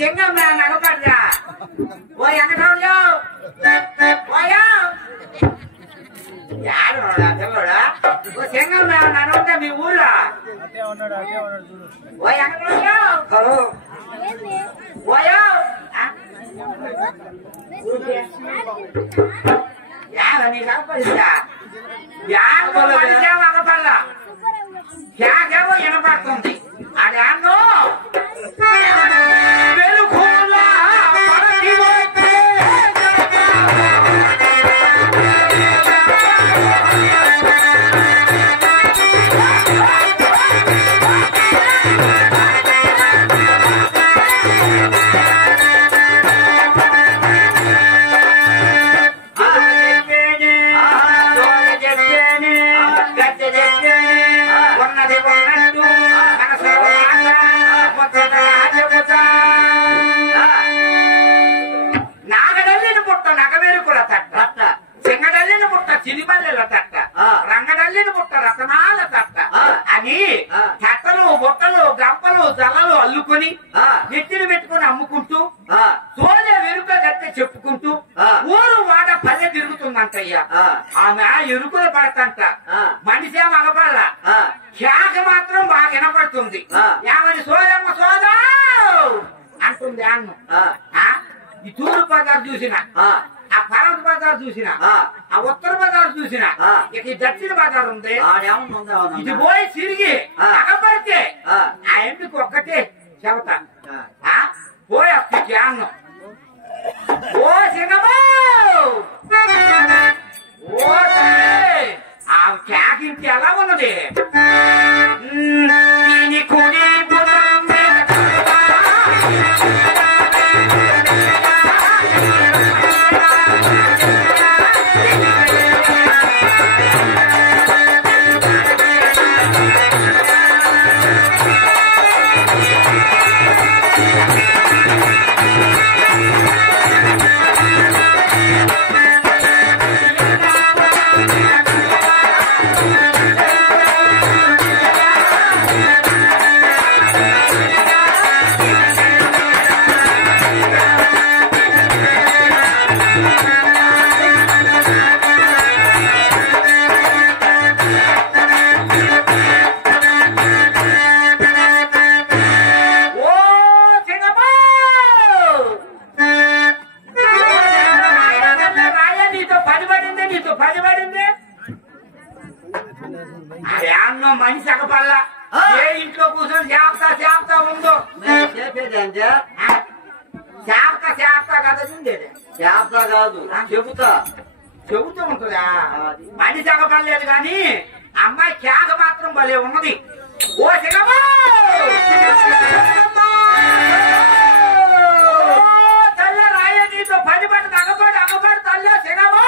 సింగం నగపడ్డా ఓ ఎంకటోళ్ళు ఓయా యాడోడా తెల్లోడా ఓ సింగం నన్నుంటే మీ ఊళ్ళో ఓ ఎంకటోళ్ళు హలో ఓయా యావ నీ నగపడ్డా యాగపల్లా యాగేమో వినపడుతుంది అదేమో చిలిమల్లెల తట్ట రంగడల్లిన పుట్ట రతనాల తట్ట అని తట్టలు బుట్టలు గంపలు జల్లలు అల్లుకొని నెత్తిని పెట్టుకుని అమ్ముకుంటూ సోలే వెనుక గట్టె చెప్పుకుంటూ ఊరు వాడ పల్లె తిరుగుతుందంటయ్యా ఆమె ఎరుకులు పడతంట మనిషే మగపల్ల శాఖ మాత్రం బాగా వినపడుతుంది ఏమని సోదమ్మ సోదా అంటుంది అన్ను ఈ తూర్పు బజార్ చూసిన ఆ పరమత బజార్ చూసిన ఆ ఉత్తర బజార్ చూసిన ఇక ఈ దక్షిణ బజార్ ఉంది ఇది పోయి తిరిగి అగపడితే ఆ ఎందుకు ఒక్కటే చెబుతా పోయి అప్పటికి అన్నం ఓ సింగమో ఓ ఆ క్యాకింటి ఎలా ఉన్నది దీని కుడి మనిషి అగపల్లా ఏ ఇంట్లో కూర్చొని చేపతా ఉందో చేపతా కదా ఉండేది చేపతా కాదు చెబుతూ ఉంటుందా మనిషి అగపడలేదు కానీ అమ్మాయి కేక మాత్రం భలే ఉన్నది ఓ సిగమా తల్ల రాయ నీతో 10 పట్టు అగపడు తల్ల సిగమా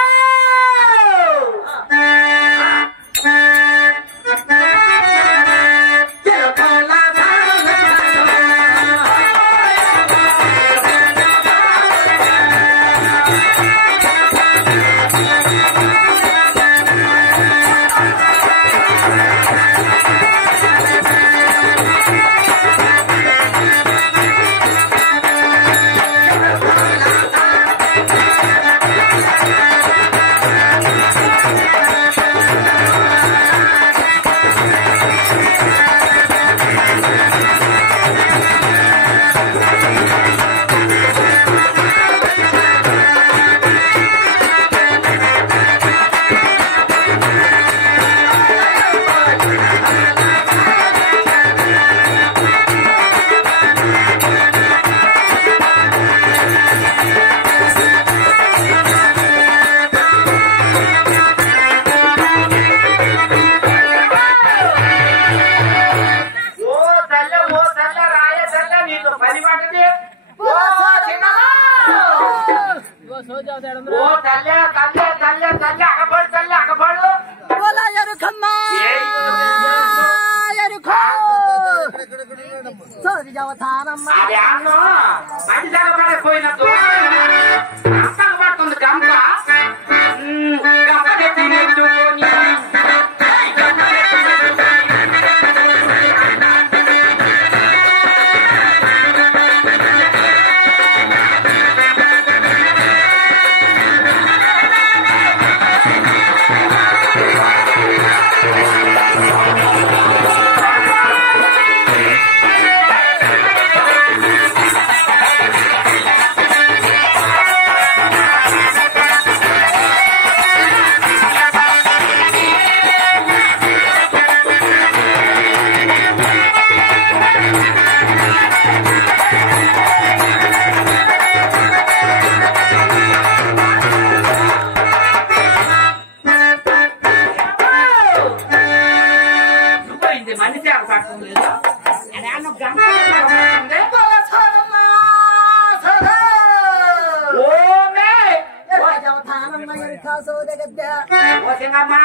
సింగమ్మ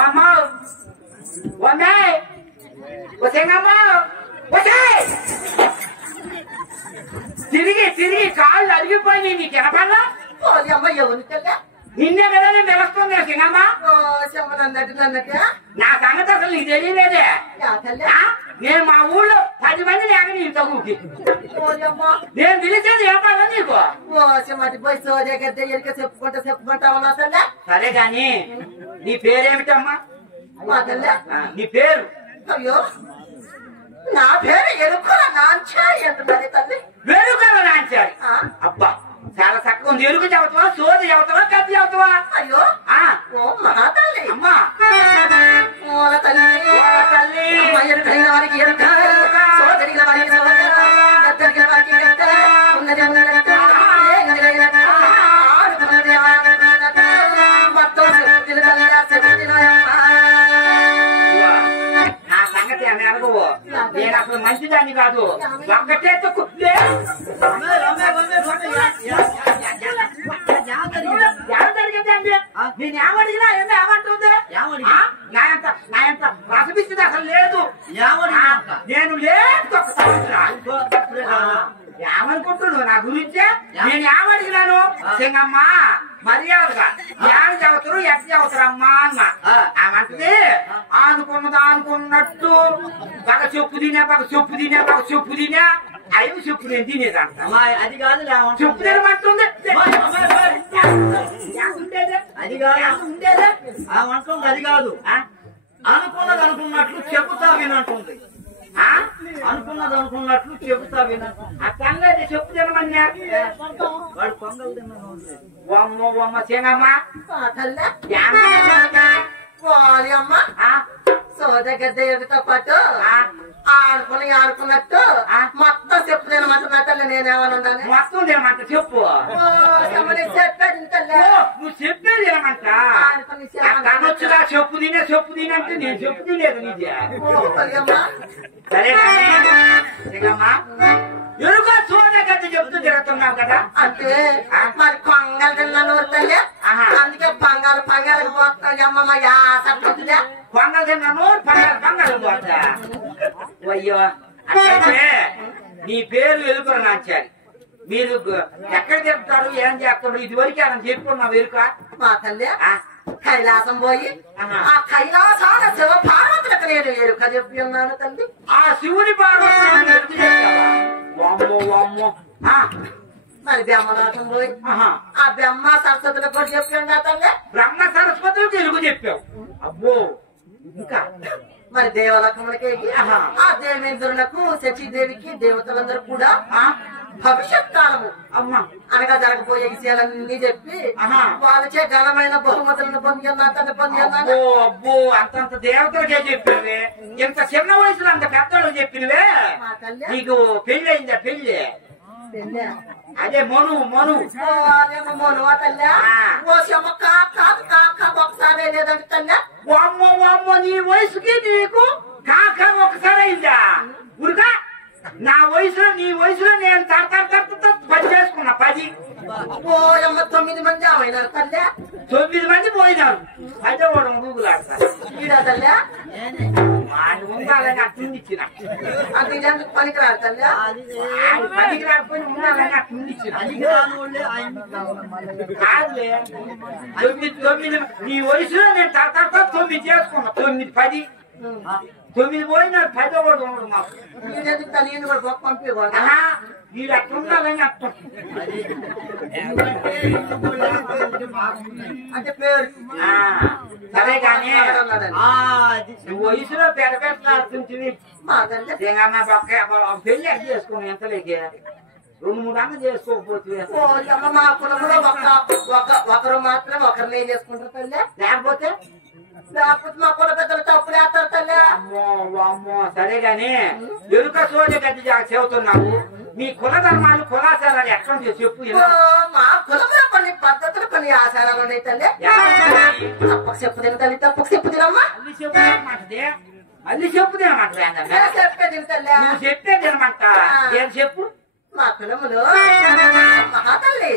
ఓమ్మ ఓమే ఓ సింగమ్మ తిరిగి తిరిగి కాళ్ళు అరిగిపోయి నీకు వినపడలా అమ్మ ఎవరు తెల్ల నిన్నే కదా నేను తెలుస్తుంది సింగమ్మ అన్నట్టు నా సంగతి అసలు నీకు తెలియలేదే నేను మా ఊళ్ళో 10 మంది లేక నీ తగుకి నేను పిలిచేది చెప్పాలా నీకు మర్చిపోయి సోదే గద్ద ఎరిక చెప్పుకుంటా ఉన్నా తల్లి సరే గాని నీ పేరేమిటమ్మా మా తల్లి నీ పేరు అయ్యో నా పేరు ఎరుకుల నాంచారి అంటున్నది తల్లి వెరుకల నాంచారి అబ్బా చాలా చక్కగా ఉంది ఎరుకు చదువుతావా సోది చదువుతావా కత్తి చదువుతావా అయ్యో ఓ మహాతల్లి అమ్మా ఓల తల్లి తల్లి ఎరుకైన వారికి ఎరుక సోదరిగిన వారికి సోదర గద్దరిగిన వారికి గద్ద ఉన్నది ఉన్నదట నా సంగతి అని అనుకోవు నేను అసలు మంచిదాన్ని కాదు ఒక్కటే తొక్కులే నేను ఏమడిగినా ఏమంటుంది నా ఎంత రసపిస్తుంది అసలు లేదు నేను లేదు ఏమనుకుంటున్నావు నా గురించే నేను ఏమడిగినాను సింగమ్మ మర్యాదగా ఏం చదువుతారు ఎట్లా చదువుతారమ్మా అన్న ఆమంటది అనుకున్నట్టు బాగా చెప్పు తినే అవి చెప్పు నేను తినేదంట అది కాదు చెప్పు తినమంటుంది అది కాదు ఉండేదే ఆ వంటం అది కాదు అనుకున్నది అనుకున్నట్లు చెబుతా వినంటుంది అనుకున్నట్లు చెబుతా వినంటు ఆ సంగతి చెప్పు తినమన్నా వాడు పొంగల్ తిన్నాను వమ్మ సింగమ్మ అమ్మ సోద గద్ద ఎదుతో పాటు ఆడుకున్నట్టు మొత్తం చెప్పు తినమంటున్నా తల్లి నేనేమనున్నాను మొత్తం తినమంట చెప్పు చెప్పాడు నువ్వు చెప్పేది తినమంట తనొచ్చుగా చెప్పు తినంటే నేను చెప్పు తినేది నీదే సరే సింగమ్మ ఎరుక సోద గద్ద చెప్తూ తిరుగుతున్నావు కదా అంటే మరి పొంగల్ తిన్నాను తల్లి అందుకే పొంగల్ పోతాయి అమ్మ యాసంటుందిలే పొంగల్ తిన్నాను పొంగల్ పోతా అయ్యో అంటే నీ పేరు ఎలుకరు నాంచాలి మీరు ఎక్కడ చెప్తారు ఏం చేస్తారు ఇదివరకు ఆయన చెప్పుకున్నావు ఎరుక మా తల్లి కైలాసం పోయి ఆ కైలాసాల శివ పార్వతులకు నేను ఎరుక చెప్పి ఉన్నాను తల్లి ఆ శివుని పార్వతి ఎరుక చెప్పావా మరి బ్రహ్మనాథం పోయి ఆ బ్రహ్మ సరస్వతులకు కూడా చెప్పి ఉన్నా తల్లి బ్రహ్మ సరస్వతులకు ఎరుగు చెప్పావు అబ్బో ఇంకా మరి దేవలకములకి ఆ దేవేంద్రులకు శచీదేవికి దేవతలందరూ కూడా భవిష్యత్ కాలము అమ్మా అనగా జరగబోయే విషయాలన్నీ చెప్పి వాళ్ళచే ఘనమైన బహుమతులను పొంది అబ్బో అబ్బో అంతంత దేవతలకే చెప్పినవే ఇంత చిన్న వయసులో అంత పెద్దలు చెప్పినవే నీకు పెళ్లి అయిందా పెళ్లి అదే మను తల్లి ఒకసారి లేదంటే తల్లి వామ్మో నీ వయసుకి నీకు కాక ఒకసారి అయిందా ఉరుగా నా వయసులో నీ వయసులో నేను పని చేసుకున్నా 10 ఓయమ్మ 9 మంది అయినారు తల్లి 9 మంది పోయినారు 10 కూడా ఊగులాడతారు తల్లి వాడు ఉండాలని అట్టుండిచ్చిన అది పనికిరాడు తల్లి పనికి రాకపోయి ఉండాలని అట్టుండిచ్చిన కాదులే 9 నీ వయసులో నేను 9 చేసుకున్నా 9 10 9 పోయినారు 10 కూడా ఉండడు మాకు నేను కూడా గొప్ప పంపించకూడదు వీడు అట్టుండాలని అర్థం అంటే పేరు సరే కానీ నువ్వు వయసులో పెడపెట్లాడుతుంటివి పెళ్లి అది చేసుకుని ఎంతలేకే 2-3 అన్న చేసుకోకపోతే మా కులంలో ఒకరు మాత్రం ఒకరిని ఏం చేసుకుంటారు తల్లి లేకపోతే మా కుల పెద్దలు తప్పులు వేస్తారు తల్లి అమ్మో సరే గాని ఎరుక సోజ గడ్డి చెబుతున్నావు మీ కుల ధర్మాలు కులాచారాలు ఎక్కడ చెప్పు మా కులంలో కొన్ని పద్ధతులు కొన్ని ఆచారాలు ఉన్నాయి తల్లి తప్పక చెప్పు తిన తల్లి తప్పక చెప్పు తినమ్మా మళ్ళీ చెప్పు తినమంట చెప్పేది తల్లి నువ్వు చెప్పే తినమంట ఏం చెప్పు మా కులములో మహాతల్లి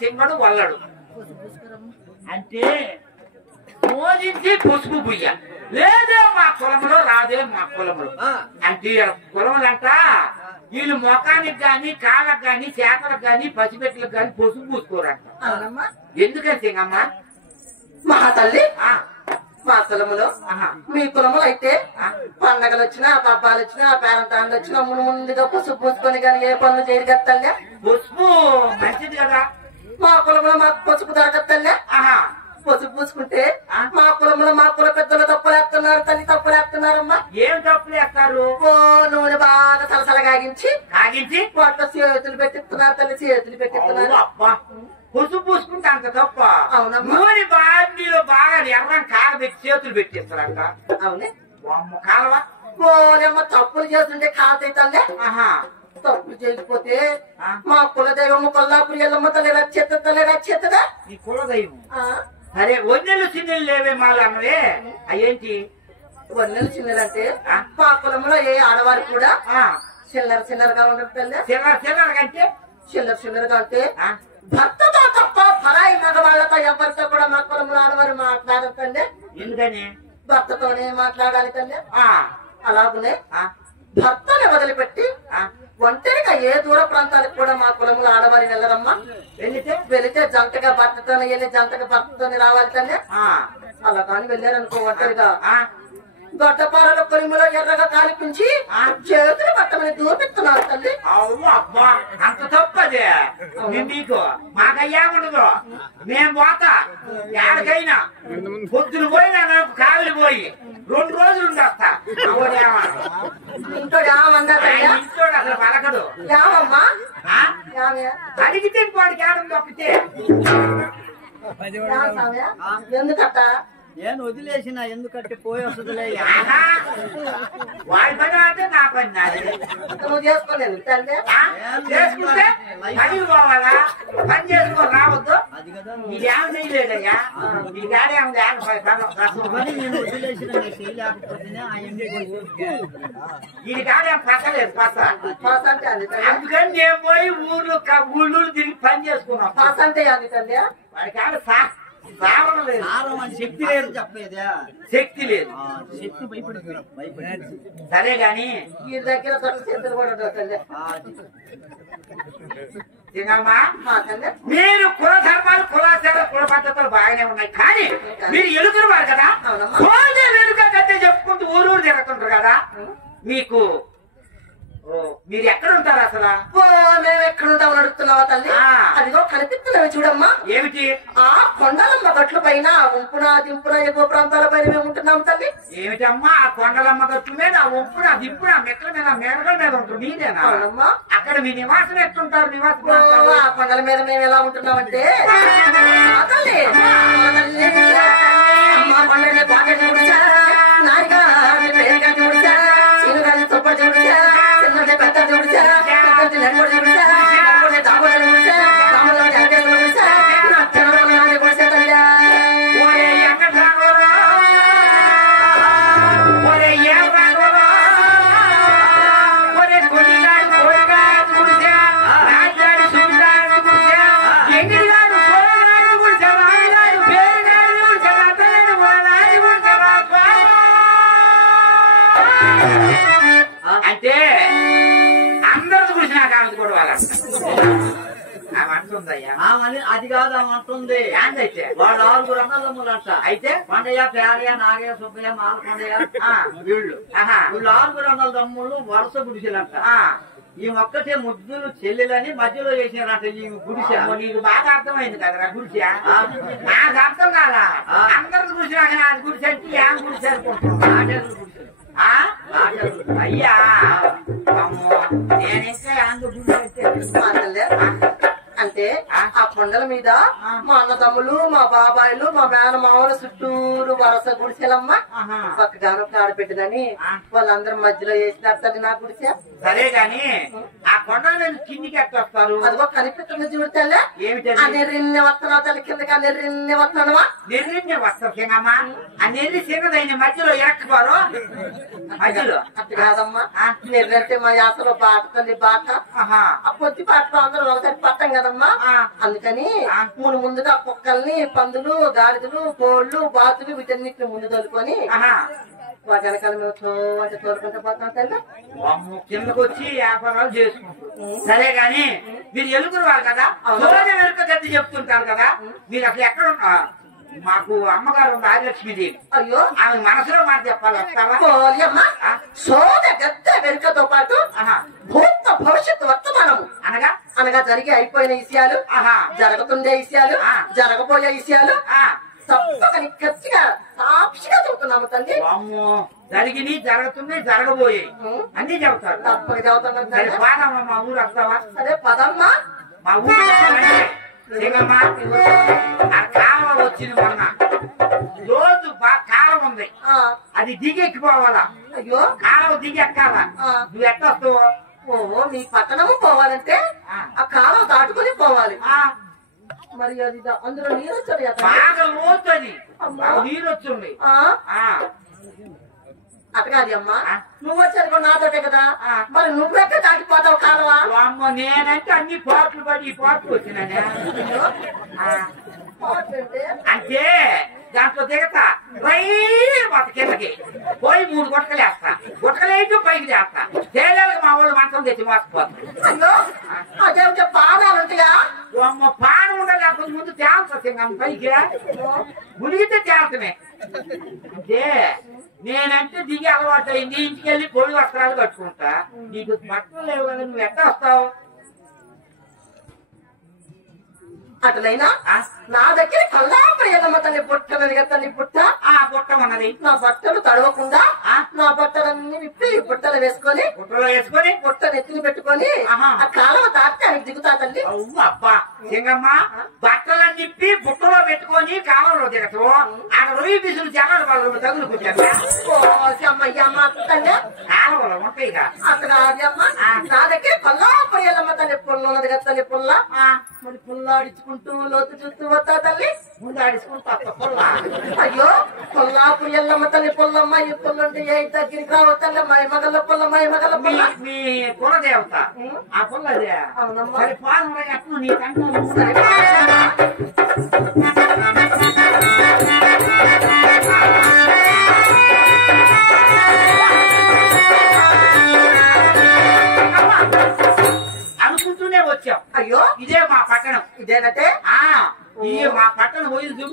సింగడు వల్లడు అంటే మోదించి పసుపు బుయ్య లేదే మా కులంలో రాదే మా కులంలో అంటే కులములంట వీళ్ళు మొఖానికి గాని కాళ్ళకు గాని చేతలకు గాని పసిపెట్లకు గాని పసుపు పూసుకోరంట. ఎందుకని సింగమ్మ మా తల్లి మా కులములో మీ కులములు అయితే పండగలు వచ్చినా పబ్బాలు వచ్చినా పేరంటాండ్లు వచ్చినా ముందుగా పసుపు పూసుకొని కానీ ఏ పనులు చేయరు కదా తల్లి. పసుపు మంచిది కదా. మా కులంలో మాకు పసుపు దొరకదు తల్లి. పసుపు పూసుకుంటే మా కులంలో మా కుల పెద్దలు తప్పులేస్తున్నారు తల్లి, తప్పులేస్తున్నారమ్మా. ఏం తప్పులేస్తారు? ఓ నూనె బాగా సలసల కాగించి వాటిలో చేతులు పెట్టిస్తున్నారు తల్లి, చేతులు పెట్టిస్తున్నారు. అబ్బా పసుపు పూసుకుంటే అంత తప్ప? అవునమ్మా. నూనె బాండీలో బాగా ఎర్రం కాగబెట్టి చేతులు పెట్టిస్తారంట. అవునే కాలవ ఓలేమో తప్పులు చేస్తుంటే కాల్తాయి తల్లి. తప్పులు చేయకపోతే మా కులదైవమ్మ కొల్లాపురి ఎల్లమ్మ తల్లి రచ్చేత తల్లి రచ్చేతదా. నీ కులదైవం సరే. వన్నెలు చిన్నెలు లేవే మళ్ళీ అన్నవే అయ్యేంటి? వన్నెలు చిన్నెలంటే మా కులంలో ఏ ఆడవారు కూడా చిల్లర చిల్లరగా ఉండదు తల్లి. చిల్లర కంటే చిల్లర చిల్లరగా అంటే భర్తతో తప్ప పరాయి మగవాళ్లతో ఎవరితో కూడా మా కులంలో ఆడవారు మాట్లాడరు తల్లి. ఎందుకని? భర్తతోనే మాట్లాడాలి తల్లి. అలాగనే భర్తని వదిలిపెట్టి ఒంటరిగా ఏ దూర ప్రాంతాలకు కూడా మా కులంలో ఆడవారి వెళ్ళరమ్మా. వెళితే జంటగా భర్తతోనే వెళ్ళి జంటగా భర్తతోనే రావాలి తల్లి. అలా కానీ వెళ్ళారనుకో ఒంటరిగా గొడ్డపారలో కొలిమిలో ఎర్రగా కాలిపించి చేతులు పట్టమని దూపిస్తున్నారు తల్లి. అబ్బా అంత తప్పదే మీకు మాకయ్యాముండదు. మేము పోతా ఎక్కడికైనా పొద్దున పోయినా కావిలి పోయి 2 రోజులు ఉండొస్తా. ఇంట్లో ఇంట్లో అసలు పలకడు. ఏమమ్మా అడిగితే వాడికి ఏడం తప్పితే ఎందుకట్ట నేను వదిలేసిన ఎందుకంటే పోయి వస్తుందిలే. వాడి పని అంటే నా పని నాది. నువ్వు చేసుకోలేదు తల్లి. చేసుకుంటే పని పోవాలా? పని చేసుకో రావద్దు. ఇది ఏం చేయలేదయ్యా. ఇది గాడే నేను వదిలేసిన చేయలేకపోతేనే ఇది గాడే పక్కలేదు పక్క. అంటే అంది తల్లి. అందుకని నేను పోయి ఊళ్ళు తిరిగి పని చేసుకున్నాం. పాస్ అంటే అంది తల్లి. వాడికి ఆడ సావడం లేదు. శక్తి లేదు చెప్పేదా? శక్తి లేదు. శక్తి భయపడి సరే గాని ఈ దగ్గర చేతులు కూడా ఉండవు తల్లి. మీరు కుల ధర్మాలు కులాచారాలు కుల పద్ధతులు బాగానే ఉన్నాయి. కానీ మీరు ఎలుగురు వారు కదా. వెనుక కట్టే చెప్పుకుంటూ ఊరూరు తిరుగుతుంటారు కదా. మీకు మీరు ఎక్కడ ఉంటారు అసలు? మేము ఎక్కడుంటామని అడుగుతున్నావా తల్లి? అదిగో కనిపిస్తున్నావు చూడమ్మా. ఏమిటి? ఆ కొండలమ్మ గట్ల పైన వంపున దింపున ఎగువ ప్రాంతాల పైన మేము ఉంటున్నాం తల్లి. ఏమిటమ్మా ఆ కొండలమ్మ గట్ల మీద వంపున దింపున మెట్ల మీద మేడగల మీద ఉంటుంది మీదేనా? అవునమ్మా. అక్కడ మీ నివాసం ఎట్టుంటారు? నివాసం ఆ కొండల మీద మేము ఎలా ఉంటున్నామంటే తల్లి అమ్మ కొండని బాగా చూడచ్చా, నారిగా పేరుగా చూడచ్చా, చిన్నగాని తొప్పటి చూడచ్చా, చిన్నది పెద్ద చూడచ్చా, పెద్దది నడుగుడు చూడచ్చా, నడుగుడు తాగుడు చూడచ్చా, తాగుడు జాకెట్లు చూడచ్చా, నచ్చని చూడచ్చా తల్లి. ఒరే ఎక్కడాగోరా, ఒరే ఏవాగోరా, ఒరే కొడిగాడు కోడిగాడు గుడిసా, రాజాడు సుడిగాడు గుడిసా, ఎంగిడిగాడు కోడిగాడు గుడిసా, రాజాడు పేరుగాడు గుడిసా, అతగాడు వాడాడు గుడిసా, అంటే అందరిది గురించి నాకు ఆమెది కూడా వాళ్ళ ఆమె అంటుందయ్యా. అది కాదు ఆమె అంటుంది. ఏందైతే వాళ్ళు 6 అన్నదమ్ములంట. అయితే కొండయ్య, పేరయ్య, నాగయ్య, సుబ్బయ్య, మాలకొండయ్య వీళ్ళు. వీళ్ళు 6 అన్నదమ్ములు వరుస గుడిసెలంట. ఈ ఒక్కటే ముద్దులు చెల్లెలని మధ్యలో వేసినారంట ఈ గుడిసె. నీకు బాగా అర్థమైంది కదరా గుడిసె? నాకు అర్థం కాదా? అందరిది గుడిసె అది గుడిసె అంటే ఏం గుడిసె అనుకుంటున్నాను. అయ్యా నేనింకా అందు అంటే ఆ కొండల మీద మా అన్నదమ్ములు, మా బాబాయిలు, మా మేనమామలు చుట్టూరు వరస గుడిసెలమ్మ పక్కగాను ఆడపెట్టదని వాళ్ళందరూ మధ్యలో వేసినారు తల్లి నా గుడిసె. సరే గాని ఆ కొండల మీద కిందికి ఎట్టొస్తారు? అదిగో కనిపిస్తుంది చూడతల్లే. ఏమిటి? నెర్రిన్ని వస్తున్నావు తల్లి కిందగా నెర్రిన్ని వస్తున్నావా? నెర్రిన్ని వస్తారు సింగమ్మా. ఆ నెర్రి చిన్నదైన మధ్యలో ఎక్కబారు మధ్యలో అట్టు కాదమ్మా. నెర్రంటే మా యాత్రలో బాట తల్లి బాట. ఆ పొద్దు బాటలో అందరూ ఒకసారి పట్టం కదమ్మా. అందుకని ముందుగా కుక్కల్ని, పందులు, గాడిదలు, కోళ్లు, బాతులు వీటన్నిటిని ముందు తోలుకొని వాటి వెనకాల మేము అంటే తోలుకుంటూ పోతాం తల్లి. కిందకు వచ్చి వ్యాపారాలు చేసుకుంటారు. సరే గాని మీరు ఎలుగురు వాళ్ళు కదా, వెనుక గట్టి చెప్తుంటారు కదా, మీరు అసలు ఎక్కడ ఉంటారు? మాకు అమ్మగారు రాజలక్ష్మీదేవి. అయ్యో ఆమె మనసులో మాట చెప్పాలి వస్తావా? సోద గద్ద వెనుకతో పాటు భూత భవిష్యత్తు వర్తమానము అనగా అనగా జరిగి అయిపోయిన విషయాలు, జరుగుతుండే విషయాలు, జరగబోయే విషయాలు తప్పకని ఖచ్చితంగా సాక్షిగా చెబుతున్నాము తండ్రి. జరిగిని జరుగుతున్నాయి, జరగబోయే అన్ని చెబుతారు. తప్పక చెబుతున్నాం. పాదమ్మా మా ఊరు వస్తావా? సరే పదమ్మా. మా ఊరు ఆ కాలువ వచ్చింది మొన్న రోజు బాగా కాలువ ఉంది, అది దిగి ఎక్కిపోవాలా? అయ్యో కాలువ దిగి ఎక్కాలా? నువ్వు ఎట్టొస్తావు? ఓ మీ పట్టణము పోవాలంటే ఆ కాలువ దాటుకుని పోవాలి. మరి అది అందులో నీరు వచ్చాడు బాగా లోతు, అది నీరు వచ్చింది. అటకాది అమ్మా, నువ్వు వచ్చారు కూడా నాతోటే కదా, మరి నువ్వెక్కడ దాటిపోతావు కాలువ? అమ్మ నేనంటే అన్ని పాటలు పడి ఈ పాటలు వచ్చినానే. అంటే దాంట్లో దిగతా మొత్త కిందకి పోయి 3 గుట్టకలు వేస్తా, గుట్టకలేసి పైకి చేస్తా. తేలియాలకు మా వాళ్ళు మంచం తెచ్చి మోసపోతారు. అదేమిటే పాదాలు ఉంటాయా? అమ్మ పాన ఉండలేకపోతే ముందు తేల్చా పైకి, మునిగితే తేల్చమే. అంటే నేనంటే దిగి అలవాటు అయింది. ఇంటికి వెళ్ళి పొడి వస్త్రాలు కట్టుకుంటా. నీకు బట్టలు లేవు కదా, నువ్వు ఎట్లా వస్తావు? అట్లయినా నా దగ్గర కల్లాపయ్యమ్మ తల్లి పుట్టనది కదా తల్లి పుట్ట. ఆ పుట్ట ఉన్నది. నా బట్టలు తడవకుండా నా బట్టలన్నీ విప్పి బుట్టలు వేసుకొని పుట్ట నెత్తిని పెట్టుకొని ఆ కాలువ దాటి అని దిగుతా తల్లి. అబ్బా సింగమ్మ, బట్టలన్నీ నిప్పి బుట్టలో పెట్టుకొని కాలంలో దిగటం ఆ రొయ్యి బిసులు జనాలు వాళ్ళు తగులుకుంటారు. కాలంలో ఉంటాయి అక్కడ అమ్మ నా దగ్గర కల్లాపయ్యమ్మ తల్లి పుల్ల ఉన్నది కదా తల్లి పుల్ల. మరి పుల్లాడించుకుంటూ లోతు చూస్తూ వస్తా తల్లి. ముందాడించుకుంటా పుల్ల. అయ్యో పుల్లాపు ఎల్లమ్మ తల్లి పుల్లమ్మ. ఈ పుల్లంటే ఏ దగ్గరికి రావద్దల్ల మై మగల పుల్ల, మై మగల పుల్ల. మీ కుల దేవత ఆ పుల్లదే. అవునమ్మా. సరే పాలు ఎట్లు నీ కంటే అనుకుంటూనే వచ్చాం. అయ్యో ఇదే మా పట్టణం. ఇదేనంటే ఇదే మా పట్టణం. వీధులు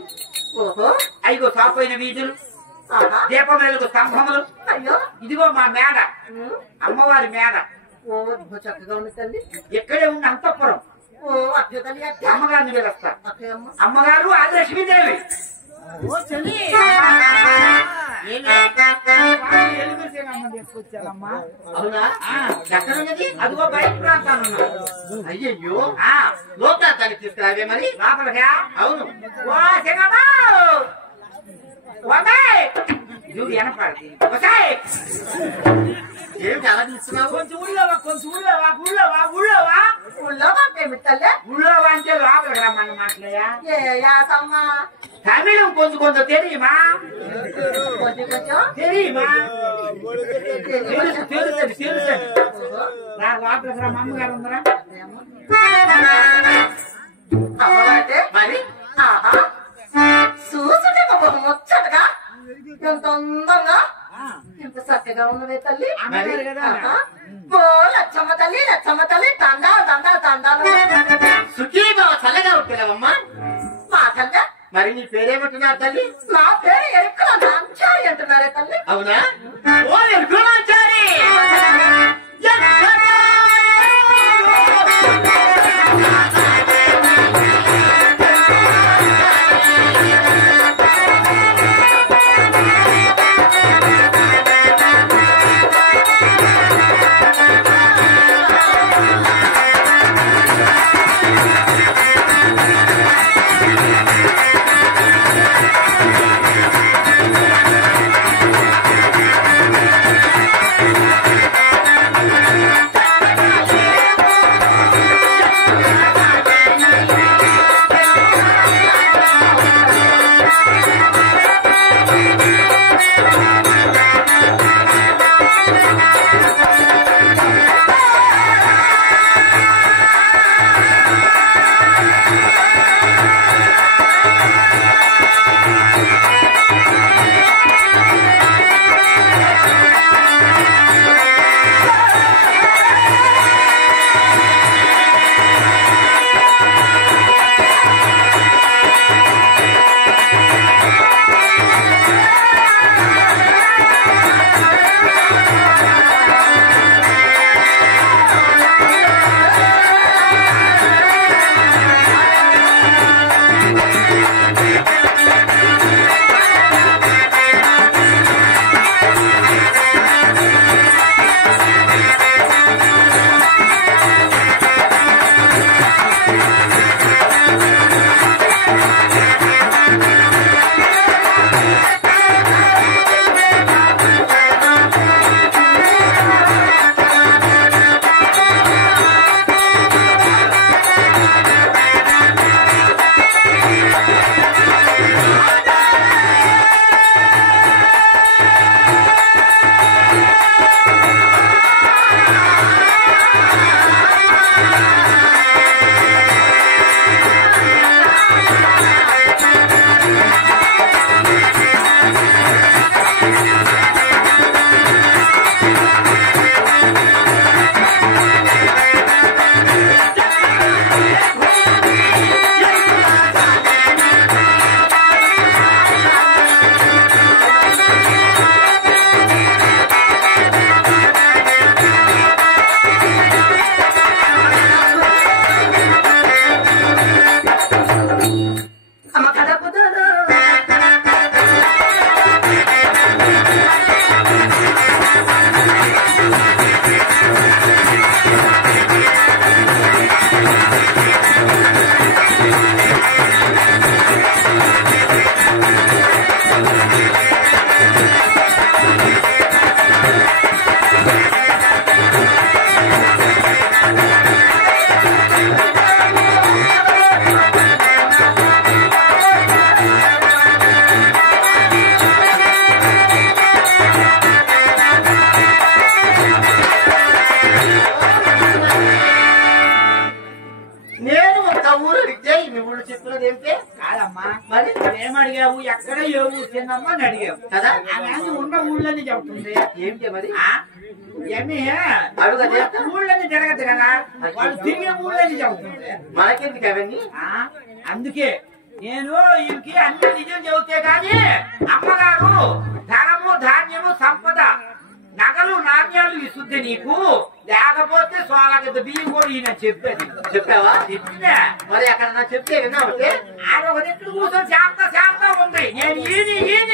ఓహో 5 సాపోయిన వీధులు, దీపం వెలుగు స్తంభములు. అయ్యో ఇదిగో మా మేడ, అమ్మవారి మేడ. ఓ చక్కగా ఉంది తల్లి. ఇక్కడే ఉంది అంతఃపురం. ఓ అక్క తల్లి అక్క. అమ్మగారిని పిలుస్తా. అక్కయ్యమ్మ. అమ్మగారు ఆదిలక్ష్మీదేవి. అవునా? ఎక్కడున్నది? అదిగో బయట ప్రాంతాలు. అయ్యయ్యో లోకానికి తీసుకురావే మరి. లోపలగా? అవును. ఓ సింగమ్మా! ఓసాయ్! చూడు వెనపడి. ఓసాయ్! ఏమిటి అలా పిలుస్తున్నావు? కొంచెం ఊళ్ళోవా, కొంచెం ఊళ్ళోవా, ఊళ్ళోవా, ఊళ్ళోవా. ఊళ్ళో మాకేమి తల్లి? ఊళ్ళోవా అంటే లోపలికి రమ్మని మాటలయ్యా. ఏ యాసమ్మా? తమిళం కొంచెం కొంచెం తెలియమా? కొంచెం కొంచెం తెలియమా? తెలియదు. తెలుసండి, తెలుసండి. రా లోపలికి రా, మా అమ్మగారు ఉందరా. అమ్మగారంటే మరి ఆహా చూసుంటే ఒక ముచ్చటగా ఎంత అందంగా ఎంత చక్కగా ఉన్నదే తల్లి. అమ్మగారు కదా. ఆహా. ఓ లచ్చమ్మ తల్లి, లచ్చమ్మ తల్లి, తండాలు తండాలు తండాలు. సుఖీ బావ చల్లగా ఉంటున్నావమ్మా. మా తల్లి మరి నీ పేరేమంటున్నారు తల్లి? నా పేరు ఎరుకల నాంచారి అంటున్నారే తల్లి. అవునా? ఓ ఎరుకులాచారి! అడిగావు ఎక్కడ ఏ ఊరు తిందమ్మా అని అడిగావు కదా. ఆమె ఉన్న ఊళ్ళని చెబుతుంది. ఏంటి మరి ఏమి అడుగు ఊళ్ళని తిరగదు కదా, వాళ్ళు తిరిగే ఊళ్ళని చెబుతుంది. మనకెందుకు అవన్నీ? అందుకే నేను వీరికి అన్ని నిజం చెబితే గాని అమ్మగారు ధనము ధాన్యము సంపద నగలు నాణ్యాలు విశుద్ధి నీకు, లేకపోతే సోలగద్ద బియ్యం కూడా ఈయన చెప్పేది. చెప్పావా? చెప్పినా మరి అక్కడ నా చెప్తే విన్నామంటే ఆయన ఒక దగ్గర కూర్చొని శాంత ఉంది. నేను ఈయన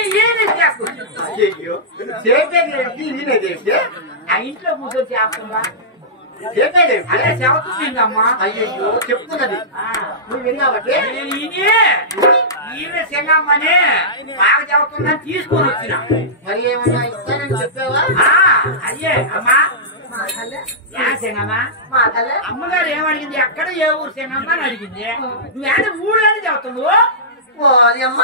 చేస్తున్నాను. అయ్యో చేపేదేంటి నేనేదేంటి? ఆ ఇంట్లో కూర్చొని చేస్తున్నా చేపేదేంటి? అదే చెబుతుందమ్మా. అయ్యో చెప్తున్నది నువ్వు విన్నావంటే నేను ఈయన సింగమ్మని బాగా చెబుతున్నా తీసుకొని వచ్చిన. మరి ఏమన్నా ఇస్తానని చెప్పావా? అయ్యే అమ్మా మా తల్లే యా సింగమ్మా. మా తల్లే అమ్మగారు ఏమడిగింది, ఎక్కడ ఏ ఊరు సింగమ్మ అని అడిగింది. నువ్వేంటి ఊరు అని చెబుతున్నావు? ఓరి అమ్మ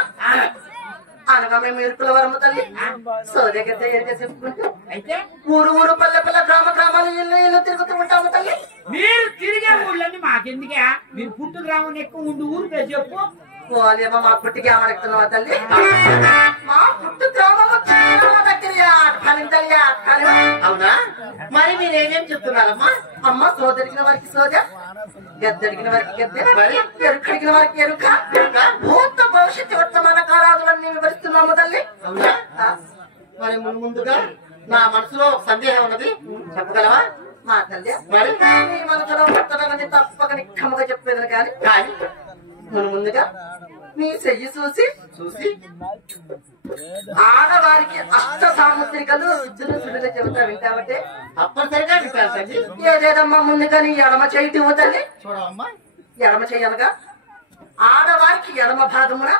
అనగా మేము ఇరుకుల వరమ్మ తల్లి సోదగద్ద చెప్పుకుంటూ అయితే ఊరు పల్లె గ్రామాలు ఇల్లు తిరుగుతూ ఉంటాము తల్లి. మీరు తిరిగే ఊళ్ళని మాకెందుకే? మీరు పుట్టు గ్రామం ఎక్కువ ఉండి ఊరు పేరు చెప్పు. ఓరి అమ్మ మా పుట్టికి ఏమడుగుతున్నావా తల్లి? మా పుట్టు గ్రామం దగ్గర అవునా? మరి మీరేమేం చెప్తున్నారమ్మా? అమ్మ సోదరికిన వారికి సోద, గద్దడిగిన వారికి గద్దె, మరి ఎరుకడిగిన వారికి ఎరుక, భూత భవిష్యత్తు వర్తమాన కాలాదులన్నీ వివరిస్తున్నాము తల్లి. అవునా? మరి ముందుగా నా మనసులో సందేహం ఉన్నది, చెప్పగలవా? మా తల్లి మరి నీ మనసులో వర్తనాన్ని తప్పక నిక్కముగా చెప్పేదని కానీ ముందుగా నీ చెయ్యి చూసి ఆడవారికి అష్ట సాముద్రికలు సుడులు చెబుతా వింటావంటే తప్పనిసరిగా వింటాను తల్లి. ఏదేదమ్మా ముందుగా నీ ఎడమ చేయి ఇవ్వతల్లి. చూడమ్మా, ఎడమ చెయ్యనగా ఆడవారికి ఎడమ భాగమున,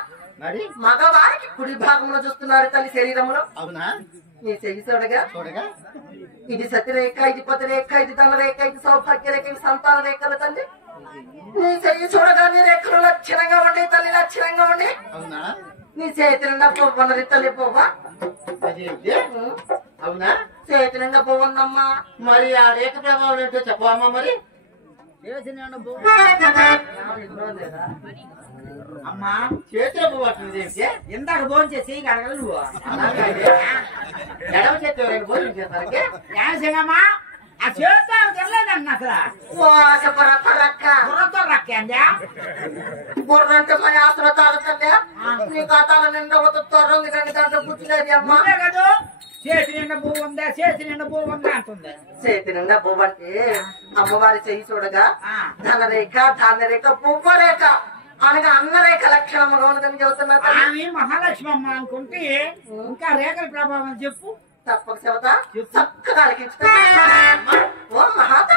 మరి మగవారికి కుడి భాగమున చూస్తున్నారు తల్లి శరీరంలో. అవునా? నీ చెయ్యి చూడగా ఇది సతిరేఖ, ఇది పతిరేఖ, ఇది ధనరేఖ, ఇది సౌభాగ్య రేఖ, ఇది సంతాన రేఖలు తల్లి. నీ చెయ్యి చూడగా నీ రేఖలు లక్షణంగా ఉండి తల్లి, లక్షణంగా ఉండి అవునా? నీ చేతి నిండా పువ్వన్నది తల్లి. పువ్వ అదేంటి? అవునా? చేతి నిండా పువ్వుందమ్మా. మరి ఆ రేఖ ప్రభావం ఏంటో చెప్పవమ్మా. మరి అమ్మా చేతిలో పోవట్లేదు ఏంటి? ఇందాక భోజనం చేసి అడగల నువ్వు. ఎడవ చేతి ఎవరైనా భోజనం చేస్తారంటే యా సింగమ్మా ఆ చేస్తా తెలియదన్న అసలు బుర్రతో రక్కేందా? బుర్రంటే మన ఆస్తులు తాగుతుందే. నీ ఖాతాల నిండా ఉతుకుతారు, దాంట్లో కూర్చునేది అమ్మా. అదే కదా చేతి నిండా పువ్వు ఉందా, చేతి నిండా పువ్వు ఉందా అంటుంది. చేతి నిండా పువ్వు అంటే అమ్మవారి చెయ్యి చూడగా ధనరేఖ, ధాన్యరేఖ, పువ్వరేఖ అనగా అన్నరేఖ లక్షణముగా ఉన్నదని చెబుతున్నా. ఆమె మహాలక్ష్మి అమ్మ అనుకుంటే ఇంకా రేఖల ప్రభావం చెప్పు. తప్పక చెబుతా, చక్కగా అలికించుతా. ఓ మహాత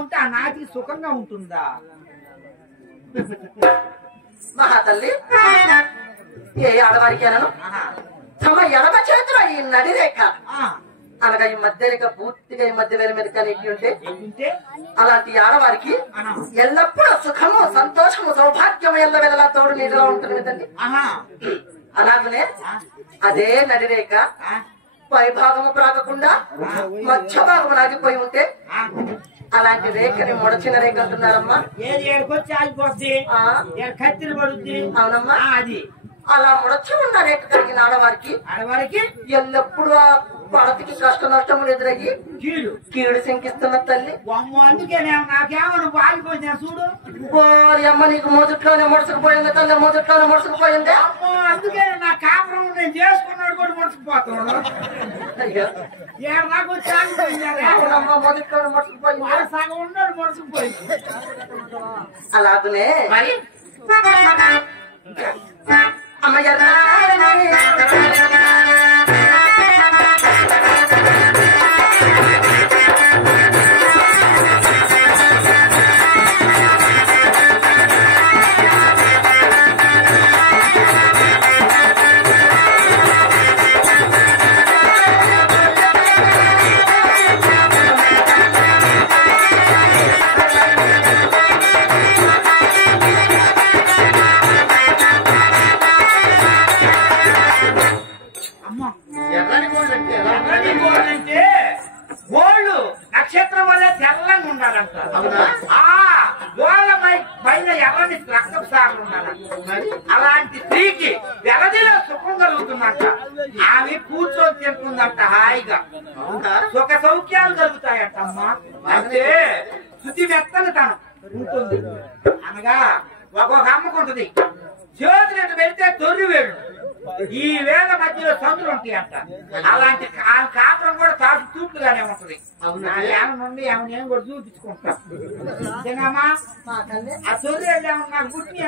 ఉంటే ఆ నాటికి సుఖంగా ఉంటుందా? మహాతల్లి ఏ ఆడవారికి అనను తమ ఎడమ చేతిలో ఈ నడిరేఖ అనగా ఈ మధ్యరేఖ పూర్తిగా ఈ మధ్య వేల మీద కానీ ఉంటే అలాంటి ఆడవారికి ఎల్లప్పుడూ సుఖము, సంతోషము, సౌభాగ్యము ఎల్ల వెళ్ళలా తోడు నీటిలో ఉంటుంది కదండి. అలాగనే అదే నడిరేఖ పై భాగము ప్రాకకుండా మధ్య భాగము లాగిపోయి ఉంటే అలాంటి రేఖని ముడచిన రేఖ అంటున్నారమ్మా. ఏది ఏడుకొచ్చి ఆగిపోద్ది, కత్తిరి పడుద్ది. అవునమ్మా. అది అలా ముడచి ఉన్న రేఖ కలిగిన ఆడవారికి ఆడవారికి ఎల్లప్పుడూ పడతికి కష్ట నష్టములు ఎదురయ్యి కీడు శంకిస్తున్న తల్లి. అందుకే నాకేమన్నా పారిపోయింది చూడు. అమ్మ నీకు మొదట్లోనే ముడుచుకుపోయింది తల్లి, మొదట్లోనే ముడుచుకుపోయింది. అందుకే నా కాపురం నేను చేసుకున్నాడు కూడా ముడుచుకుపోతున్నాడు. నాకు మొదట్లోనే ముడుచుకుపోయింది, సగం ఉన్నాడు ముడుచుకుపోయింది. అలాగనే మరి అమ్మయ్య గోళ్ళు నక్షత్రం వల్ల తెల్లంగా ఉండాలంట. గోళ్ళ పైన ఎర్రని రక్తపు సార్లు ఉండాలంట. అలాంటి స్త్రీకి వ్యవధిలో సుఖం కలుగుతుందంట. ఆమె కూర్చొని తింటుందంట హాయిగా, సుఖ సౌఖ్యాలు కలుగుతాయంట. అమ్మా అంటే శుద్ధి మెత్తని తనం ఉంటుంది అనగా ఒక్కొక్క అమ్మకుంటుంది. చేతులు పెడితే తొర్రి వేడు, ఈ వేళ మధ్యలో సందులు ఉంటాయి అంట. అలాంటి కాపురం కూడా తాటు తూట్లుగానే ఉంటది. నుండి ఏమన్నా కూడా చూపించుకుంటాం. ఆ తొర్రి ఏమన్నా గుట్టి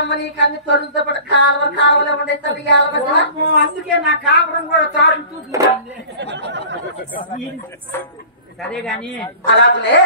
అమ్మ నీకు అన్ని తొలుతో పాటు కాలువలో ఉండే తల్లి. అందుకే నా కాపురం కూడా తాటు తూట్లు. సరే గాని అలాగనే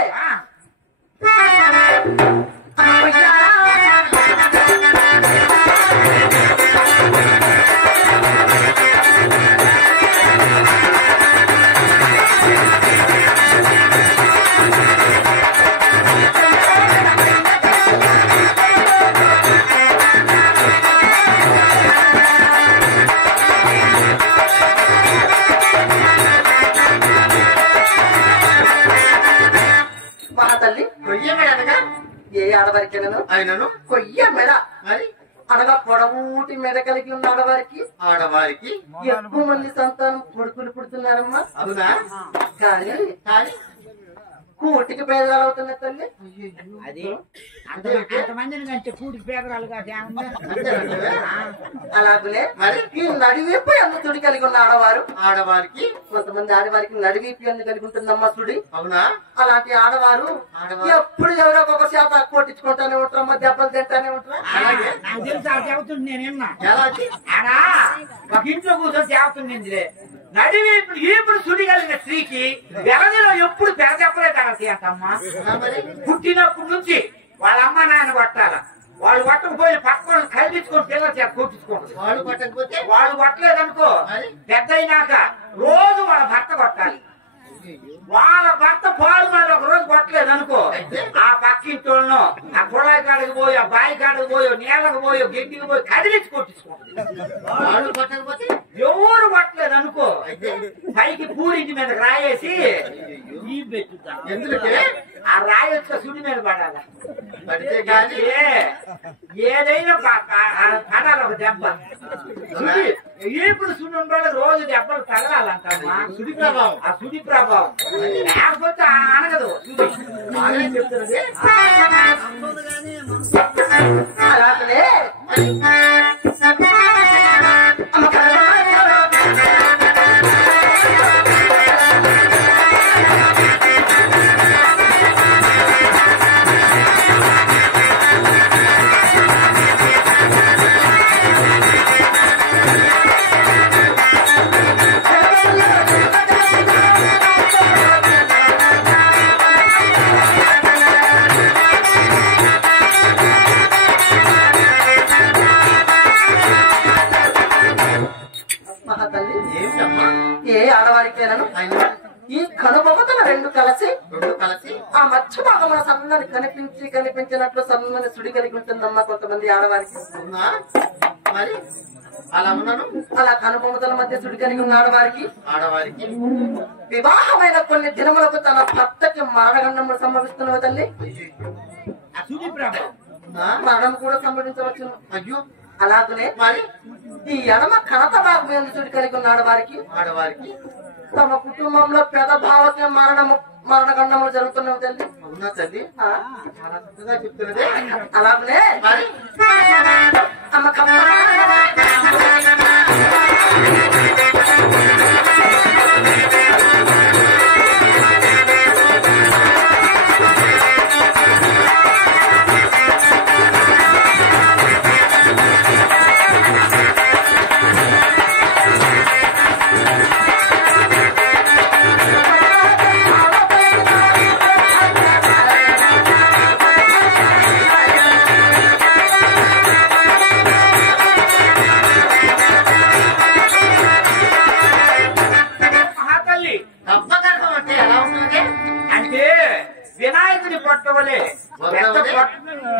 ఆయనను కొయ్య మెడ మరి అనగా పొడవుటి మెడ కలిగి ఉన్న ఆడవారికి ఎక్కువ మంది సంతానం కొడుకులు పుడుతున్నారమ్మా. అవునా? కానీ కూటికి పేదరాలు అవుతున్న తల్లి. అది అంతమందిని కంటే కూటికి పేదరాలు కాదు. అలాగనే ఈ నడివీపు అందుతుడి కలిగి ఉన్న ఆడవారికి కొంతమంది ఆడవారికి నడివీపు అందు కలిగి ఉంటుందమ్మా సుడి. అవునా? అలాంటి ఆడవారు ఎప్పుడు ఎవరో ఒక శాత కొట్టించుకుంటానే ఉంటారమ్మా, దెబ్బలు తింటానే ఉంటారు. నాకు తెలుసు చెబుతుంది. నేనేమన్నా ఒక ఇంట్లో కూర్చొని చెబుతుంది. నడివీపుడు ఈపుడు సుడి కలిగిన స్త్రీకి వ్యవధిలో ఎప్పుడు పెరదెప్పలే తగలతాయి అంటమ్మా. పుట్టినప్పటి నుంచి వాళ్ళ అమ్మ నాయన కొట్టాల. వాళ్ళు కొట్టకపోయి పక్కన కల్పించుకొని పిల్లలు చేత కొట్టించుకోండి. వాళ్ళు కొట్టలేదనుకో పెద్ద అయినాక రోజు వాళ్ళ భర్త కొట్టాలి. వాళ్ళ భర్త పాలు మరి ఒక రోజు కొట్టలేదు అనుకో, ఆ పక్కింటోళ్ళను ఆ కుళాయి కాడకు పోయి, ఆ బాయి కాడకు పోయి, నీళ్ళకు పోయి, గడ్డికి పోయి కదిలించి కొట్టించుకోండి. ఎవరు కొట్టలేదు అనుకో పైకి పూరింటి మీద రాయేసి ఈ పెట్టుతా. ఎందుకంటే ఆ రాయి వచ్చే సుడి మీద పడాలి. ఏదైనా పడాలి ఒక దెబ్బ. ఇప్పుడు సుడి ఉండాలి, రోజు దెబ్బలు తగలాలంటమ్మా. సుడి ప్రభావం, ఆ సుడి ప్రభావం లేకపోతే అనగదు. చెప్తున్నది అలాగే ఆడవారికేనను ఈ కనుబొమ్మతల రెండు కలిసి ఆ మధ్య భాగమున సన్నని కనిపించినట్లు సన్నని సుడి కలిగి ఉంటుందమ్మా కొంతమంది ఆడవారికి. మరి అలా కనుబొమ్మతల మధ్య సుడి కలిగి ఉన్న ఆడవారికి వివాహమైన కొన్ని దినములకు తన భర్తకి మరణగండములు సంభవిస్తున్న తల్లి. మరణం కూడా సంభవించవచ్చు. అయ్యో అలాగనే మరి ఈ ఎడమ కనత భాగం సుడి కలిగి ఉన్న ఆడవారికి తమ కుటుంబంలో పెద భావకి మరణగండములు జరుగుతున్నావు తల్లి. అవునా తల్లి? చాలా చక్కగా చెప్తున్నదే. అలాగనే మరి అమ్మ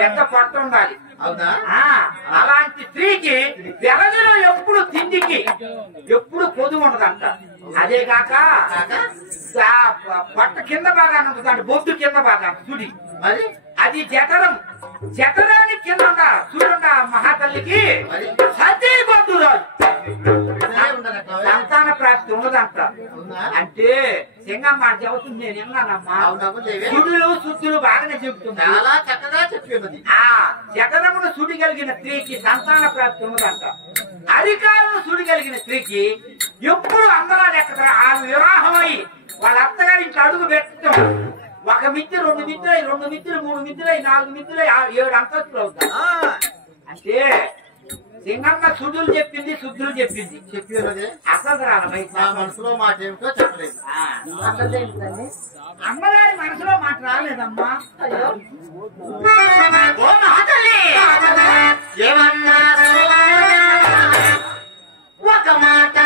పెద్ద పొట్ట ఉండాలి. అవునా? అలాంటి స్త్రీకి తెరదిలో ఎప్పుడు తిండికి ఎప్పుడు పొదువు ఉండదంట. అదే కాక పొట్ట కింద భాగాన్ని ఉంటుంది, బొద్దు కింద భాగాన్ని సుడి, మరి అది జఠరానికి కింద చూడండి. మహాతల్లికి సతీ బొద్దు రాదు, సంతాన ప్రాప్తి ఉండదంట. అంటే సింగమ్మ చెబుతుంది, నేను విన్నానమ్మా. సుడులు శుద్ధులు బాగానే చెబుతుంది, చాలా చక్కగా చెప్పినది. ఆ జఠరమును సుడి కలిగిన స్త్రీకి సంతాన ప్రాప్తి ఉండదంట. అధికారులు సుడి కలిగిన స్త్రీకి ఎప్పుడు అందరాలు ఎక్కడ ఆ వివాహమై వాళ్ళ అత్తగారి ఇంట్లో అడుగు పెట్టడం 1 మిత్తి 2 మిత్రులై 2 మిత్రులు 3 మిత్రులై 4 మిత్రులై 7 అంతస్తులు అవుతాయి. అంటే సింగమ్మ సుడులు చెప్పింది, శుద్ధులు చెప్పింది. చెప్పినది అసలు రాలమై నా మనసులో మాట ఏమిటో చెప్పలేదు. అమ్మగారి మనసులో మాట రాలేదమ్మా. అయ్యో ఓ మహాతల్లి ఏమన్నా ఒక మాట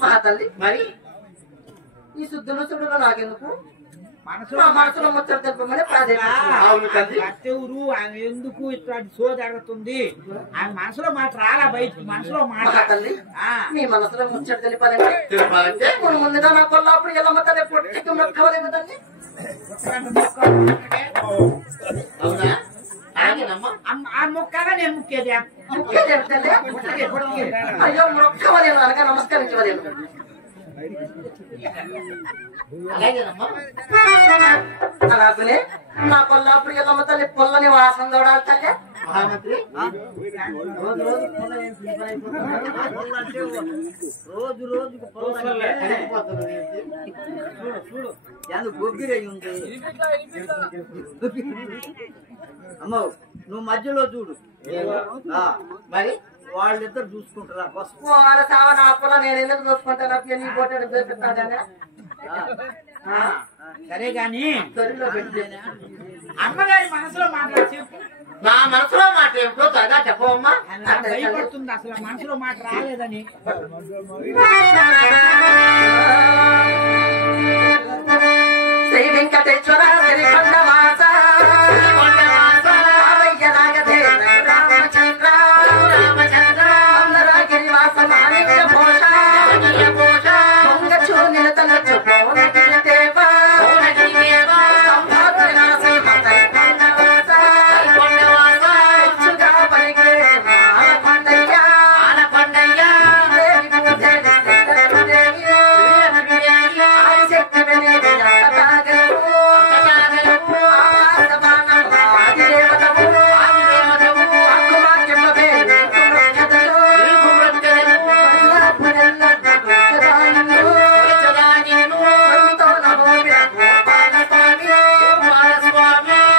మహాతల్లి, మరి ఈ శుద్ధులు శుద్ధులు నాకెందుకు? మనసులో నా మనసులో ముచ్చట తెలుపమని అవును తల్లి. ఎవరు ఆమె ఎందుకు ఇట్లాంటి సో జరుగుతుంది? ఆమె మనసులో మాట రాలా బయటికి, మనసులో మాట. మహాతల్లి, ఆ, మీ మనసులో ముచ్చట తెలిపాలంటే తెలిపాలంటే ఇప్పుడు ముందుగా నా కొల్లాపుడు ఎల్లమ్మ తల్లి పొట్టికి మొక్కవలేదు తల్లి. అవునా? ఆయనమ్మా ఆ ముక్కగా నేను ముక్కేది. ముఖ్యదేవి తల్లి, అయ్యో మొక్కవలేను అనగా నమస్కరించవలేను. అలాగేనమ్మా. అలాగనే నా కొల్లాపుడు ఎల్లమ్మ తల్లి పొల్లని వాసన చూడాలి తల్లి. మహామంత్రి రోజు రోజుకు చూడు గొబ్బిరై ఉంది. అమ్మో నువ్వు మధ్యలో చూడు, మరి వాళ్ళిద్దరు చూసుకుంటారా? వాళ్ళ సావ నా పొల నేను ఎందుకు చూసుకుంటాను? నీ పోటాడు చూపిస్తాను సరే గాని దొరిలో పెట్టి అమ్మగారి మనసులో మాట్లాడి చెప్పు. నా మనసులో మాట ఏమిటో త్వరగా చెప్పవమ్మా. భయపడుతుంది అసలు మనసులో మాట రాలేదని. శ్రీ వెంకటేశ్వర శ్రీకొండవాస రామయ్య రాఘవేంద్ర రామచంద్ర మందరగిరివాస మాణిక్య భూష పొంగచూనిల తలచు పౌనగిరిదేవ సంభాతనాశ మతై కొండవాస హెచ్చుగా పలికే ఆలకొండయ్య దేవి పూజలి శ్రీలక్ష్మీదేవి ఆదిశక్తి వినేవి అంతకాగలవు ఆకాశబాణం ఆదిదేవతవు అక్కుమాక్యమ వేవి కుమృక్షతలు పరిమితో నమోమి గోపాలస్వామి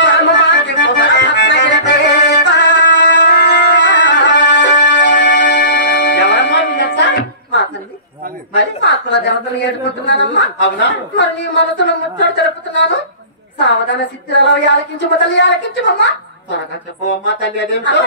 పరమభాగ్యం భక్తగిరిదేవ. ఎవరమ్మా మీరంతా? మా తల్లి మరి మా కుల దేవతలు ఏడుకుంటున్నానమ్మా. అవునా? మరి నీ మనసులో ముచ్చట జరుపుతున్నాను. సావధాన సిద్ధిలో ఆలకించు తల్లి ఆలకించమమ్మా. త్వరగా చెప్పవమ్మా తల్లి అదేమిటో.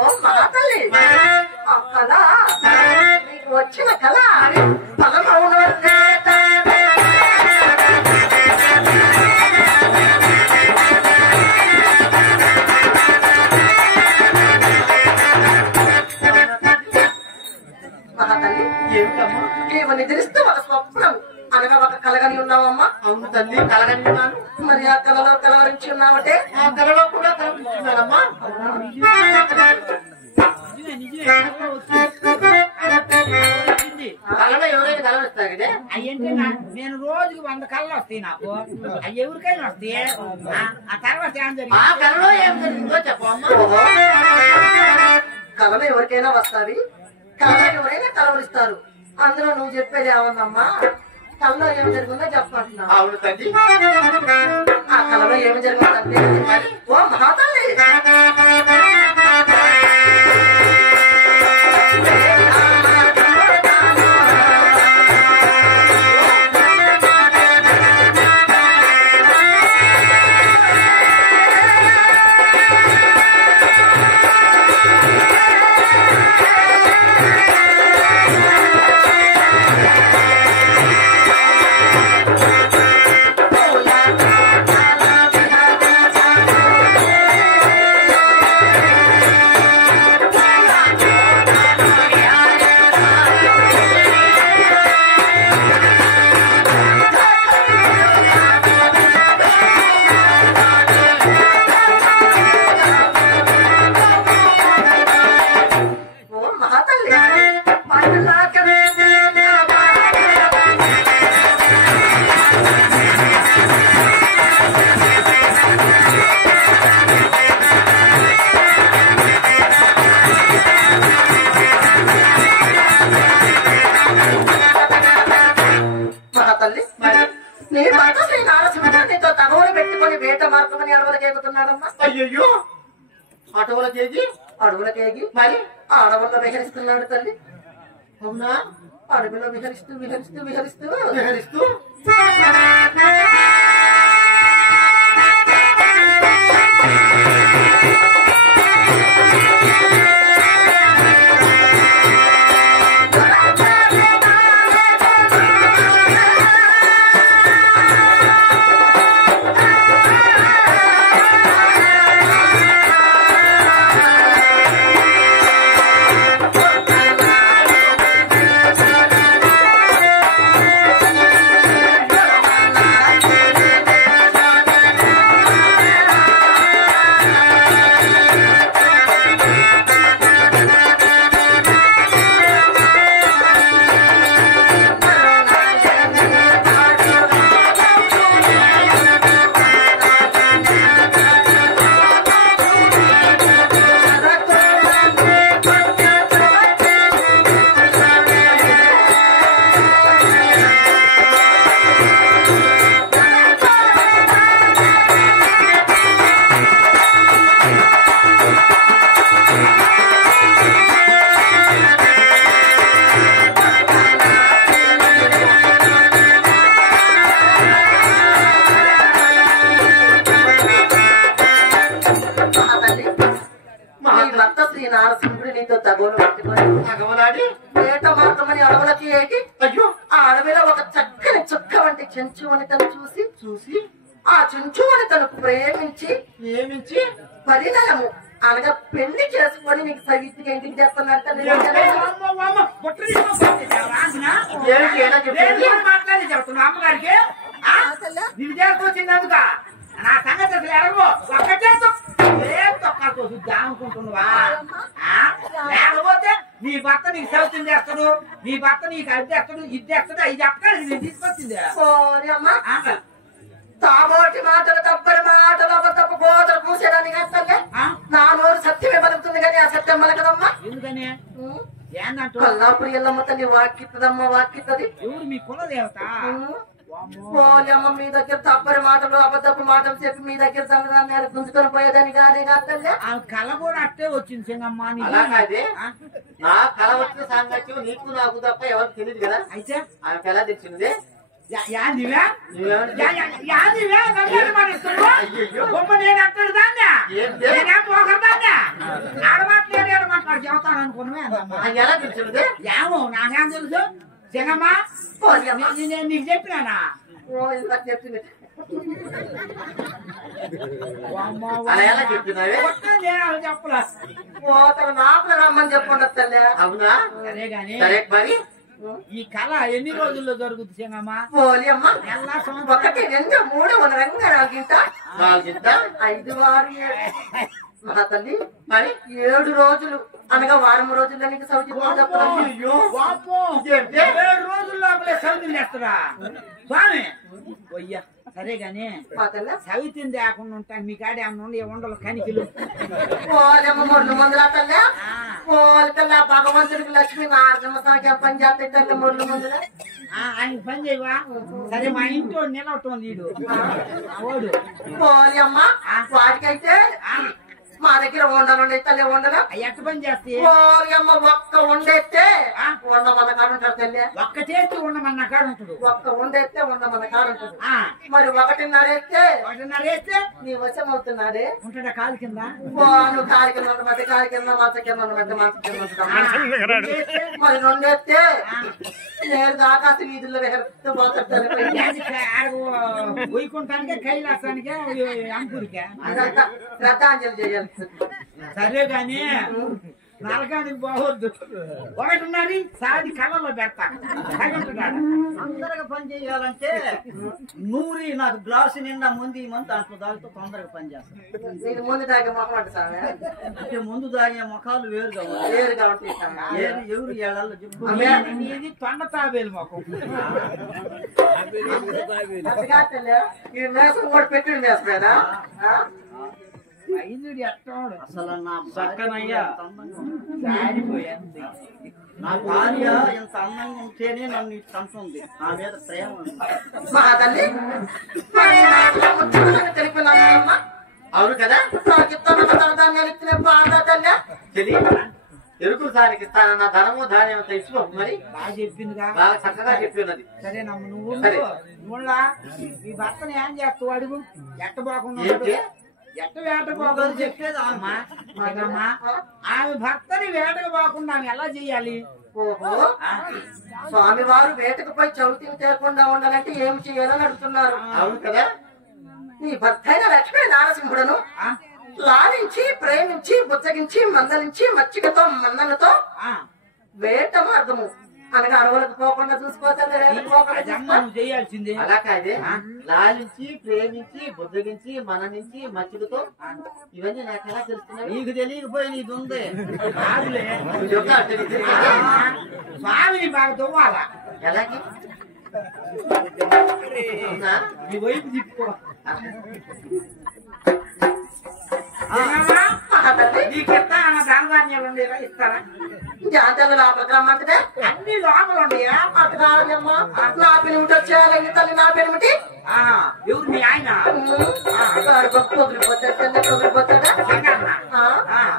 ఓ మా తల్లి ఆ కళ నీకు వచ్చిన కళ ఫలమవును. మహాతల్లి ఏమిటమ్మా? నీవు నిద్రిస్తూ ఒక స్వప్నం అనగా ఒక కలగని ఉన్నావమ్మా. అవును తల్లి, కలగన్నాను. మరి ఆ కళలో కలవరించి ఉన్నావటే. ఆ కలలో కూడా కలుగుతున్నానమ్మా. కలలో ఎవరైనా కలవరిస్తారు కదే. అయ్యంటే నేను రోజుకి 100 కళ్ళు వస్తాయి నాకు. అవి ఎవరికైనా వస్తాయి. ఆ తర్వాత ఏం ఆ జరిగింది? కలలో ఏం జరిగిందో చెప్పమ్మా. ఓహో కళలు ఎవరికైనా వస్తావి, కళలో ఎవరైనా కలవరిస్తారు. అందులో నువ్వు చెప్పేది ఏమన్నమ్మా? కళలో ఏమి జరిగిందో చెప్పమంటున్నా. అవును తల్లి. ఆ కళలో ఏమి జరిగిందంటే ఓ మహాతల్లి ఓ మహాతల్లి మహాతల్లి నీ భర్త శ్రీ నారసింహుడు నీతో తగవులు పెట్టుకుని వేట మార్గమని అడవులకు ఎగుతున్నాడమ్మా. అయ్యయ్యో, అటవల కేజీ అడవులకేగి మరి ఆ అడవుల్లో విహరిస్తున్నాడు తల్లి. అవునా? అడవిలో విహరిస్తూ విహరిస్తూ విహరిస్తూ విహరిస్తూ నారసింహుడు నీతో తగోలు పట్టుకొని తగవలాడి వేట మార్గమని అడవులకి ఏటి అయ్యో ఆ అడవిలో ఒక చక్కని చుక్క వంటి చెంచు వనితను చూసి ఆ చెంచు వనితను ప్రేమించి ఏమించి పరిణయము అనగా పెళ్లి చేసుకొని నీకు సవిత్తిగా ఇంటికి చేస్తున్నట్టు మాట్లాడి చెప్తున్నా అమ్మగారికి నేను చేసుకొచ్చిందందుక నా సంగతి అసలు ఎడగో ఒక్కటే ఏం తొక్కతో అనుకుంటున్నావా లేకపోతే నీ భర్త నీకు సౌత్యం చేస్తాడు నీ భర్త నీకు అది చేస్తాడు ఇది చేస్తాడు అది చెప్తాడు నేను తీసుకొచ్చింది తాబోటి మాటలు తప్పని మాటలు తప్పు కోతలు పూసేదాన్ని కాస్తలే నా నోరు సత్యమే పలుకుతుంది కానీ ఆ సత్యం పలకదమ్మా ఎందుకని కల్లాపురి ఎల్లమ్మ తల్లి వాక్కిత్తదమ్మా వాక్కిత్తది ఎవరు మీ కులదేవత పోలేమ్మ మీ దగ్గర తప్పని మాటలు అబద్ధపు మాటలు చెప్పి మీ దగ్గర సంగదాన్ని గుంజుకొని పోయేదాన్ని కాదే కాస్తలే ఆ కళ కూడా అట్టే వచ్చింది సింగమ్మ అలా కాదే నా కళ వచ్చిన సాంగత్యం నీకు నాకు తప్ప ఎవరికి తెలియదు కదా అయితే ఆమెకు ఎలా తెచ్చింది చెబుతాను అనుకున్నామే ఎలా తెచ్చింది ఏమో నాకేం తెలుసు జగమ్మా నేను నీకు చెప్పినానా చెప్పింది అలా ఎలా చెప్తున్నావే చెప్పలా తన నాకు రమ్మని చెప్పండి తల్లి అవునా సరే గాని సరే మరి ఈ కళ ఎన్ని రోజుల్లో జరుగుతుంది సింగమ్మ పోలి అమ్మ 1 2 3 రంగ రాగింట 5 6 మా తల్లి మరి 7 రోజులు అనగా వారం రోజుల్లో నీకు సౌతి రోజుల్లో సౌతిని చేస్తారా స్వామి పోయ్యా సరే గాని సవితిని లేకుండా ఉంటాయి మీ కాడ ఏమన్నా ఉండలు కనికిలు పోలేమ్మ మొర్లు మందులా తల్లి పోలి తల్లి భగవంతుడికి లక్ష్మీ నారసింహ పని చేస్తే తల్లి మొర్లు మందుల ఆయన పని చేయవా సరే మా ఇంట్లో నిలవటం వీడు ఓడు పోలి అమ్మ వాటికైతే మా దగ్గర వండలు తల్లి వండగా ఎట్ట పని చేస్తే పోలి అమ్మ ఒక్క వండేస్తే వండమన్న కాడు ఉంటాడు తల్లి ఒక్క చేతి ఉండమన్న కాడు ఉంటాడు ఒక్క వండేస్తే వండమన్న కాడు ఉంటుంది మరి 1:30 వేస్తే నీ వశం అవుతున్నాడే ఉంటాడా కాలు కింద నువ్వు కాలు కింద మధ్య కాలు కింద మంచ కింద మధ్య మంచ కింద మరి 2 వేస్తే నేరుగా ఆకాశ వీధుల్లో పోతాడు వైకుంఠానికే కైలాసానికే అంకురికే అదంతా శ్రద్ధాంజలి చేయాలి సరే గాని నరకానికి పోవద్దు 1:30 సాది కళ్ళలో పెడతా తొందరగా పని చేయాలంటే నూరి నాకు గ్లాసు నిండా ముందు దాంట్లో దాంతో తొందరగా పని చేస్తాను నీకు ముందు తాగే మొహం అంటే సార్ అంటే ముందు తాగే ముఖాలు వేరుగా వేరుగా ఉంటాయి ఎవరు ఏళ్ళల్లో చెప్పు ఇది తొండ తాబేలు మొఖం ఈ మేసం కూడా పెట్టి వేస్తాడా అసలు నా చక్కనయ్యా నా భార్య ఇంత అందంగా ఉంటేనే నన్ను తంటుంది నా మీద ప్రేమ మా తల్లి తెలిపినామ్మా అవును కదా చెల్లి ఎరుకు సారికి ఇస్తానన్న ధనము ధాన్యం తెచ్చుకో మరి బాగా చెప్పిందిగా బాగా చక్కగా చెప్పినది సరేనమ్మ నువ్వు మీ భర్తను ఏం చేస్తావు అడుగు ఎట్టబోకుండా ఎట్ట వేటకు పోకూడదు చెప్పేది అమ్మా ఆమె భర్తని వేటకు పోకుండా ఆమె ఎలా చెయ్యాలి ఓహో స్వామి వారు వేటకు పోయి చవితిని తేకుండా ఉండాలంటే ఏం చేయాలని అడుగుతున్నారు అవును కదా నీ భర్త అయిన లక్ష్మీ నారసింహుడను లాలించి ప్రేమించి బుచ్చగించి మందలించి మచ్చికతో మందలతో వేట మార్గము అనగా అడవులకు పోకుండా చూసుకోవాలి చేయాల్సిందే అలా కాదే లాలించి ప్రేమించి బుద్ధగించి మననించి మచ్చికతో ఇవన్నీ నాకు ఎలా తెలుస్తున్నాయి నీకు తెలియకపోయి నీకు ఉంది స్వామిని బాగా తవ్వాలా ఎలాగే నీ వైపు తిప్పుకో నీకెత్తానన్న ధనధాన్యాలు ఉండేలా ఇస్తారా జాతర లోపలికి రమ్మంటే అన్ని లోపల ఉండయా అమ్మా నా పెనిమిటి వచ్చేయాలండి తల్లి నా పెనిమిటి ఎవరు మీ ఆయన పొగిలిపోతాడా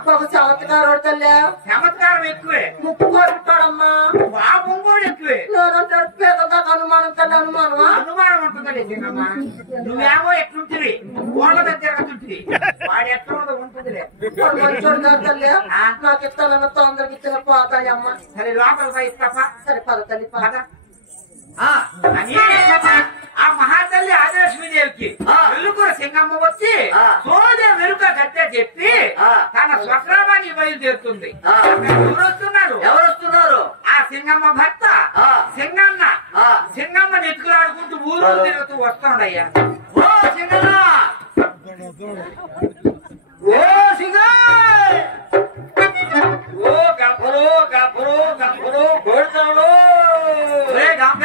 ఒక చమత్కారు తల్లి చమత్కారం ఎక్కువే ముక్కు కొడుతాడమ్మా పాపం కూడా ఎక్కువే నేనంటాడు పేదదాకా అనుమానం తల్లి అనుమానమా? అనుమానం ఉంటుందండి సింగమ్మ. నువ్వేమో ఎట్లుంటివి ఓళ్ళ దగ్గర తింటుంది వాడు ఎట్లా ఉంటుందిలే. వాడు మంచోడు కాదు తల్లి. నాకు ఇస్తానన్న తొందరకి ఇచ్చిన పోతాయమ్మ. సరే లోపల పోయి ఇస్తాపా. సరే పద తల్లి పద. అని ఆ మహాతల్లి ఆదిలక్ష్మీదేవికి వెలుగుర సింగమ్మ వచ్చి సోదే వెలుక గట్టే చెప్పి తన స్వగ్రామాన్ని బయలుదేరుతుంది. ఎవరు వస్తున్నారు? ఎవరు వస్తున్నారు? ఆ సింగమ్మ భర్త సింగన్న. సింగమ్మ నెత్తుకులాడుకుంటూ ఊరు తిరుగుతూ వస్తాడయ్యా. ఓ సింగన్న, ఓ సింగ, ఓ గంపరు గంపరు గంపరు గోడుతాడు. గంప